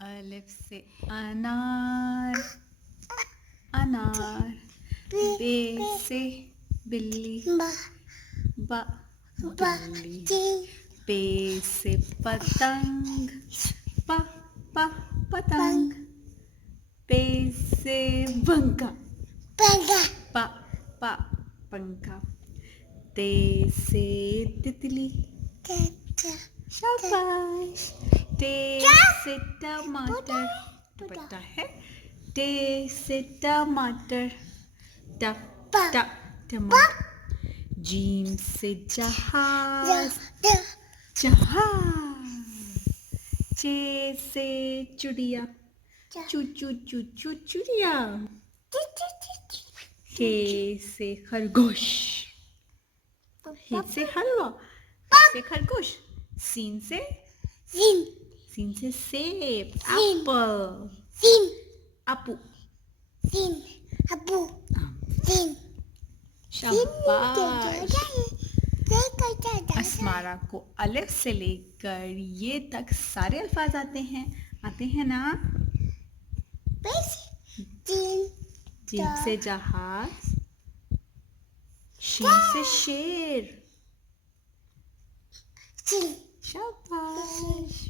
अलिफ से अनार अनार। बे से बिल्ली बा बिल्ली। पे से पतंग प प पतंग। पे से पंखा प प पंखा। ते से तितली शाबाश। टे से टमाटर दुपट्टा है। टे से टमाटर ट ट टमाटर। जीम से जहाज जहाज। चे से चिड़िया चू चू चू चू चिड़िया। के से खरगोश। हे से हलवा। से खरगोश। सीन से सेब एप्पल। अपू शाबाश। अस्मारा को अलिफ से लेकर ये तक सारे अल्फाज आते हैं ना। जीम से जहाज। शीन से शेर। शाबाश।